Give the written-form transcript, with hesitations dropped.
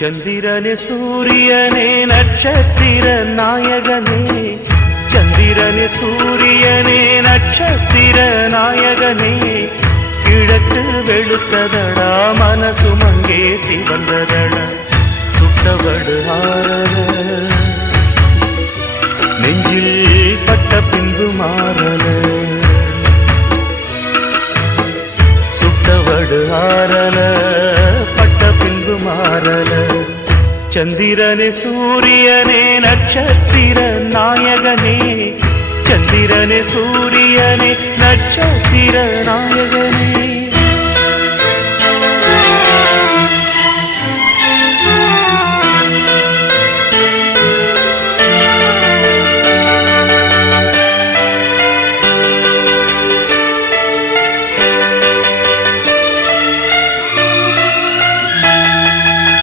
சந்திரனே சூரியனே நட்சத்திர நாயகனே, சந்திரனே சூரியனே நட்சத்திர நாயகனே, கிழக்கு வெளுத்ததடா மனசுமங்கே சிவந்ததடா, சுட்டவடு ஆரல நெஞ்சில் பட்ட பின்பு மாறல, சுட்டவடு ஆரல பட்ட பின்பு மாறல. சந்திரனே சூரியனே நட்சத்திர நாயகனே, சந்திரனே சூரியனே நட்சத்திர நாயகனே.